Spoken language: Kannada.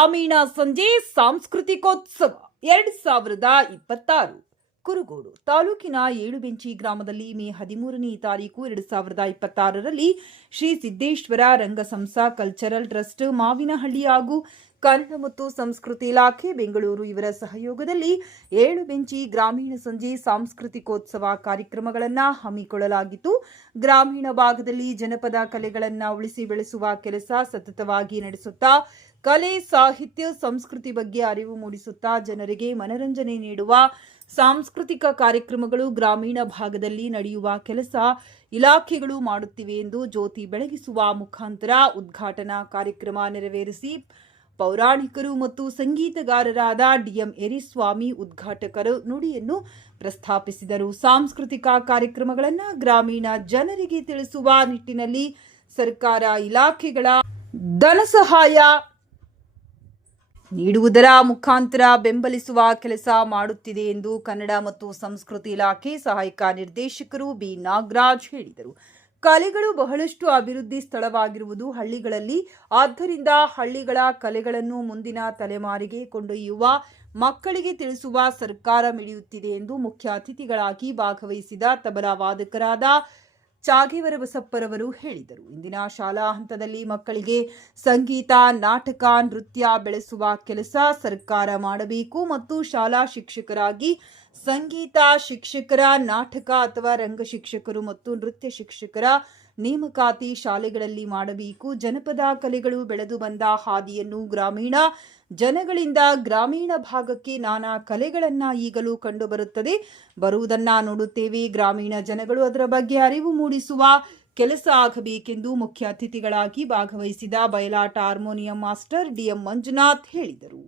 ಗ್ರಾಮೀಣ ಸಂಜೆ ಸಾಂಸ್ಕೃತಿಕೋತ್ಸವ 2026 ಕುರುಗೋಡು ತಾಲೂಕಿನ ಏಳುಬೆಂಚಿ ಗ್ರಾಮದಲ್ಲಿ ಮೇ 13ನೇ ತಾರೀಕು 2026ರಲ್ಲಿ ಶ್ರೀ ಸಿದ್ದೇಶ್ವರ ರಂಗಸಂಸ ಕಲ್ಚರಲ್ ಟ್ರಸ್ಟ್ ಮಾವಿನಹಳ್ಳಿ ಹಾಗೂ ಕನ್ನಡ ಮತ್ತು ಸಂಸ್ಕೃತಿ ಇಲಾಖೆ ಬೆಂಗಳೂರು ಇವರ ಸಹಯೋಗದಲ್ಲಿ ಏಳುಬೆಂಚಿ ಗ್ರಾಮೀಣ ಸಂಜೆ ಸಾಂಸ್ಕೃತಿಕೋತ್ಸವ ಕಾರ್ಯಕ್ರಮಗಳನ್ನು ಹಮ್ಮಿಕೊಳ್ಳಲಾಗಿತ್ತು. ಗ್ರಾಮೀಣ ಭಾಗದಲ್ಲಿ ಜನಪದ ಕಲೆಗಳನ್ನು ಉಳಿಸಿ ಬೆಳೆಸುವ ಕೆಲಸ ಸತತವಾಗಿ ನಡೆಸುತ್ತಾ ಕಲೆ, ಸಾಹಿತ್ಯ, ಸಂಸ್ಕೃತಿ ಬಗ್ಗೆ ಅರಿವು ಮೂಡಿಸುತ್ತಾ ಜನರಿಗೆ ಮನರಂಜನೆ ನೀಡುವ ಸಾಂಸ್ಕೃತಿಕ ಕಾರ್ಯಕ್ರಮಗಳು ಗ್ರಾಮೀಣ ಭಾಗದಲ್ಲಿ ನಡೆಯುವ ಕೆಲಸ ಇಲಾಖೆಗಳು ಮಾಡುತ್ತಿವೆ ಎಂದು ಜ್ಯೋತಿ ಬೆಳಗಿಸುವ ಮುಖಾಂತರ ಉದ್ಘಾಟನಾ ಕಾರ್ಯಕ್ರಮ ನೆರವೇರಿಸಿ ಪೌರಾಣಿಕರು ಮತ್ತು ಸಂಗೀತಗಾರರಾದ ಡಿಎಂ ಯರಿಸ್ವಾಮಿ ಉದ್ಘಾಟಕರು ನುಡಿಯನ್ನು ಪ್ರಸ್ತಾಪಿಸಿದರು. ಸಾಂಸ್ಕೃತಿಕ ಕಾರ್ಯಕ್ರಮಗಳನ್ನು ಗ್ರಾಮೀಣ ಜನರಿಗೆ ತಿಳಿಸುವ ನಿಟ್ಟಿನಲ್ಲಿ ಸರ್ಕಾರ ಇಲಾಖೆಗಳ ಧನಸಹಾಯ ನೀಡುವುದರ ಮುಖಾಂತರ ಬೆಂಬಲಿಸುವ ಕೆಲಸ ಮಾಡುತ್ತಿದೆ ಎಂದು ಕನ್ನಡ ಮತ್ತು ಸಂಸ್ಕೃತಿ ಇಲಾಖೆ ಸಹಾಯಕ ನಿರ್ದೇಶಕರು ಬಿ ನಾಗರಾಜ್ ಹೇಳಿದರು. ಕಲೆಗಳು ಬಹಳಷ್ಟು ಅಭಿವೃದ್ಧಿ ಸ್ಥಳವಾಗಿರುವುದು ಹಳ್ಳಿಗಳಲ್ಲಿ. ಆದ್ದರಿಂದ ಹಳ್ಳಿಗಳ ಕಲೆಗಳನ್ನು ಮುಂದಿನ ತಲೆಮಾರಿಗೆ ಕೊಂಡೊಯ್ಯುವ ಮಕ್ಕಳಿಗೆ ತಿಳಿಸುವ ಸರ್ಕಾರ ಮಿಡಿಯುತ್ತಿದೆ ಎಂದು ಮುಖ್ಯ ಅತಿಥಿಗಳಾಗಿ ಭಾಗವಹಿಸಿದ ತಬಲಾ ವಾದಕರಾದ ಚಾಗೇವರ ಬಸಪ್ಪರವರು ಹೇಳಿದರು. ಇಂದಿನ ಶಾಲಾ ಹಂತದಲ್ಲಿ ಮಕ್ಕಳಿಗೆ ಸಂಗೀತ, ನಾಟಕ, ನೃತ್ಯ ಬೆಳೆಸುವ ಕೆಲಸ ಸರ್ಕಾರ ಮಾಡಬೇಕು ಮತ್ತು ಶಾಲಾ ಶಿಕ್ಷಕರಾಗಿ ಸಂಗೀತ ಶಿಕ್ಷಕರ, ನಾಟಕ ಅಥವಾ ರಂಗ ಶಿಕ್ಷಕರು ಮತ್ತು ನೃತ್ಯ ಶಿಕ್ಷಕರ ನೇಮಕಾತಿ ಶಾಲೆಗಳಲ್ಲಿ ಮಾಡಬೇಕು. ಜನಪದ ಕಲೆಗಳು ಬೆಳೆದು ಬಂದ ಹಾದಿಯನ್ನು ಗ್ರಾಮೀಣ ಜನಗಳಿಂದ ಗ್ರಾಮೀಣ ಭಾಗಕ್ಕೆ ನಾನಾ ಕಲೆಗಳನ್ನ ಈಗಲೂ ಕಂಡುಬರುತ್ತದೆ, ಬರುವುದನ್ನ ನೋಡುತ್ತೇವೆ. ಗ್ರಾಮೀಣ ಜನಗಳು ಅದರ ಬಗ್ಗೆ ಅರಿವು ಮೂಡಿಸುವ ಕೆಲಸ ಆಗಬೇಕೆಂದು ಮುಖ್ಯ ಅತಿಥಿಗಳಾಗಿ ಭಾಗವಹಿಸಿದ ಬಯಲಾಟ ಹಾರ್ಮೋನಿಯಂ ಮಾಸ್ಟರ್ ಡಿಎಂ ಮಂಜುನಾಥ್ ಹೇಳಿದರು.